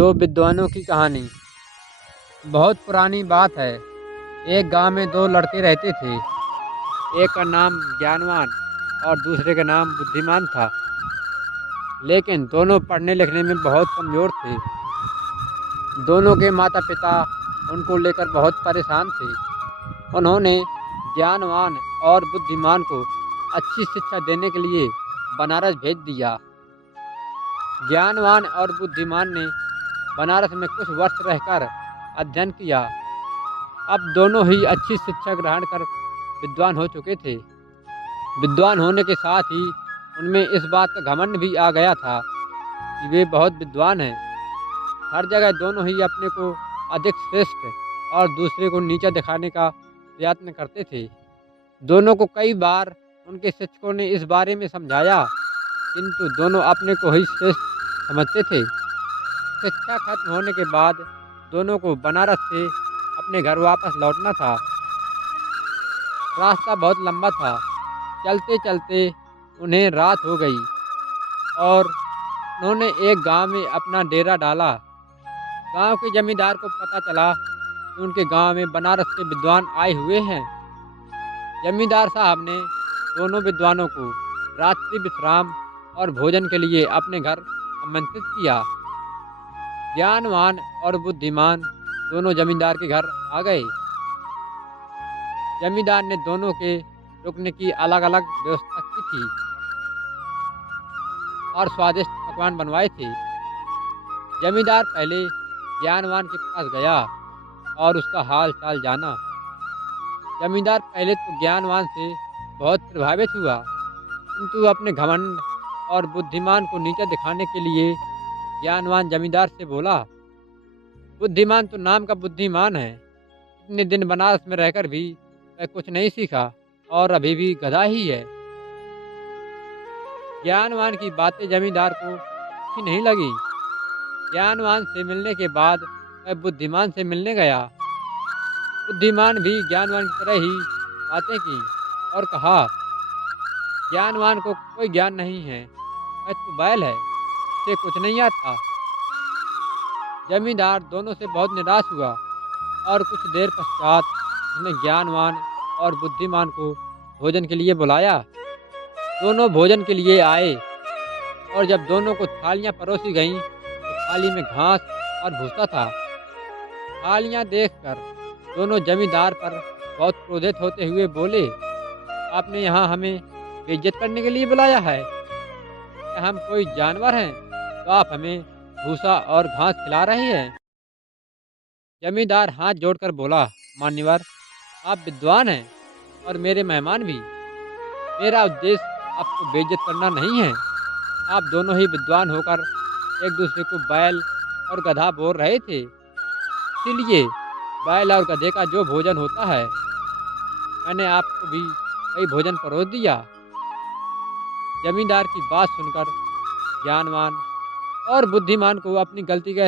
दो विद्वानों की कहानी। बहुत पुरानी बात है। एक गांव में दो लड़के रहते थे। एक का नाम ज्ञानवान और दूसरे का नाम बुद्धिमान था। लेकिन दोनों पढ़ने लिखने में बहुत कमज़ोर थे। दोनों के माता पिता उनको लेकर बहुत परेशान थे। उन्होंने ज्ञानवान और बुद्धिमान को अच्छी शिक्षा देने के लिए बनारस भेज दिया। ज्ञानवान और बुद्धिमान ने बनारस में कुछ वर्ष रहकर अध्ययन किया। अब दोनों ही अच्छी शिक्षा ग्रहण कर विद्वान हो चुके थे। विद्वान होने के साथ ही उनमें इस बात का घमंड भी आ गया था कि वे बहुत विद्वान हैं। हर जगह दोनों ही अपने को अधिक श्रेष्ठ और दूसरे को नीचा दिखाने का प्रयत्न करते थे। दोनों को कई बार उनके शिक्षकों ने इस बारे में समझाया, किंतु दोनों अपने को ही श्रेष्ठ समझते थे। शिक्षा खत्म होने के बाद दोनों को बनारस से अपने घर वापस लौटना था। रास्ता बहुत लंबा था। चलते चलते उन्हें रात हो गई और उन्होंने एक गांव में अपना डेरा डाला। गांव के जमींदार को पता चला कि उनके गांव में बनारस से विद्वान आए हुए हैं। जमींदार साहब ने दोनों विद्वानों को रात्रि विश्राम और भोजन के लिए अपने घर आमंत्रित किया। ज्ञानवान और बुद्धिमान दोनों जमींदार के घर आ गए। जमींदार ने दोनों के रुकने की अलग अलग व्यवस्था की थी और स्वादिष्ट पकवान बनवाए थे। जमींदार पहले ज्ञानवान के पास गया और उसका हाल चाल जाना। जमींदार पहले तो ज्ञानवान से बहुत प्रभावित हुआ, किंतु अपने घमंड और बुद्धिमान को नीचा दिखाने के लिए ज्ञानवान जमींदार से बोला, बुद्धिमान तो नाम का बुद्धिमान है। इतने दिन बनारस में रहकर भी वह कुछ नहीं सीखा और अभी भी गधा ही है। ज्ञानवान की बातें जमींदार को अच्छी नहीं लगी। ज्ञानवान से मिलने के बाद वह बुद्धिमान से मिलने गया। बुद्धिमान भी ज्ञानवान की तरह ही बातें की और कहा, ज्ञानवान को कोई ज्ञान नहीं है, वह तो बैल है, उसे कुछ नहीं आता। जमींदार दोनों से बहुत निराश हुआ और कुछ देर पश्चात उसने ज्ञानवान और बुद्धिमान को भोजन के लिए बुलाया। दोनों भोजन के लिए आए और जब दोनों को थालियां परोसी गईं तो थाली में घास और भूसा था। थालियां देखकर दोनों जमींदार पर बहुत क्रोधित होते हुए बोले, आपने यहाँ हमें बेइज्जत करने के लिए बुलाया है? क्या हम कोई जानवर हैं तो आप हमें भूसा और घास खिला रहे हैं? जमींदार हाथ जोड़कर बोला, मान्यवर, आप विद्वान हैं और मेरे मेहमान भी। मेरा उद्देश्य आपको बेइज्जत करना नहीं है। आप दोनों ही विद्वान होकर एक दूसरे को बैल और गधा बोल रहे थे, इसीलिए बैल और गधे का जो भोजन होता है मैंने आपको भी वही भोजन परोस दिया। जमींदार की बात सुनकर ज्ञानवान और बुद्धिमान को अपनी गलती का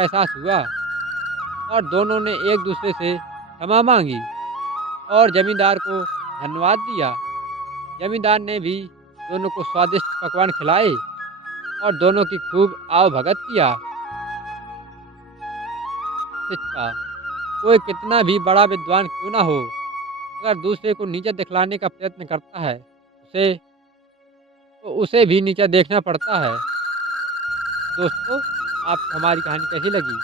एहसास हुआ और दोनों ने एक दूसरे से क्षमा मांगी और जमींदार को धन्यवाद दिया। जमींदार ने भी दोनों को स्वादिष्ट पकवान खिलाए और दोनों की खूब आवभगत किया। शिक्षा, कोई कितना भी बड़ा विद्वान क्यों ना हो, अगर दूसरे को नीचा दिखलाने का प्रयत्न करता है उसे भी नीचा देखना पड़ता है। दोस्तों, आपको हमारी कहानी कैसी लगी?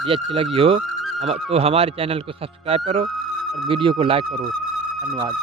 यदि अच्छी लगी हो तो हमारे चैनल को सब्सक्राइब करो और वीडियो को लाइक करो। धन्यवाद।